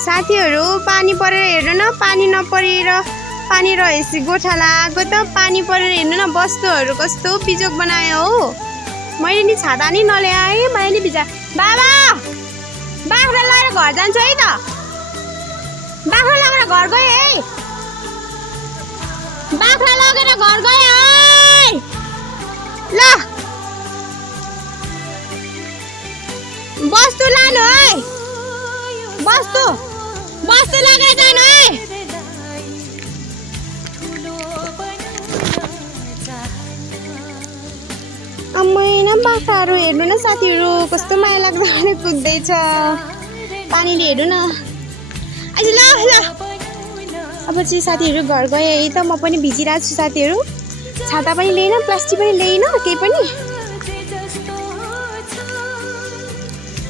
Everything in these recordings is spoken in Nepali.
साथीहरू पानी परेर हेर्नु न, पानी नपरेर पानी रहेछ गोठा लगाएको त पानी परेर हेर्नु न वस्तुहरू कस्तो बिजोग बनायो हो। मैले नि छाता नि नल्याएँ, मैले नि भिजा। बाबा बाख्रा लगाएर घर जान्छु है त, बाख्रा लगेर घर गएँ है, बाख्रा लगेर घर गएँ है। ल वस्तु लानु है, वस्तु लगेर जानु है। मैना बाख्राहरू हेर्नु न साथीहरू कस्तो माया लाग्दो कुद्दैछ पानीले, हेर्नु न। आज ल ल अब चाहिँ साथीहरू घर गएँ है त, म पनि भिजिरहेको छु साथीहरू। छाता पनि ल्याइन, प्लास्टिक पनि ल्याइन, केही पनि।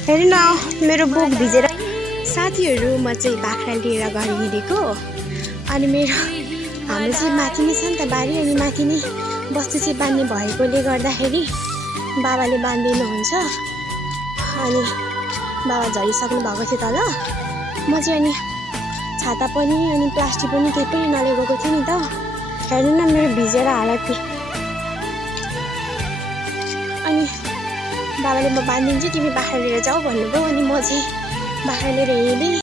हेर्नु न मेरो बुक भिजेर। साथीहरू म चाहिँ बाख्रा लिएर घर हिँडेको, अनि हाम्रो चाहिँ माथि नै छ नि त बारी, अनि माथि नै बस्तु चाहिँ बाँध्ने भएकोले गर्दाखेरि बाबाले बाँधिदिनुहुन्छ। अनि बाबा झरिसक्नु भएको थियो तल, म चाहिँ अनि छाता पनि अनि प्लास्टिक पनि केही पनि नलिएको थिएँ नि त। हेर्नु न मेरो भिजेर हालत। अनि बाबाले म बाँधिदिन्छु तिमी बाख्रा लिएर जाऊ भन्नुभयो, अनि म चाहिँ बाख्रा लिएर हिँडेँ।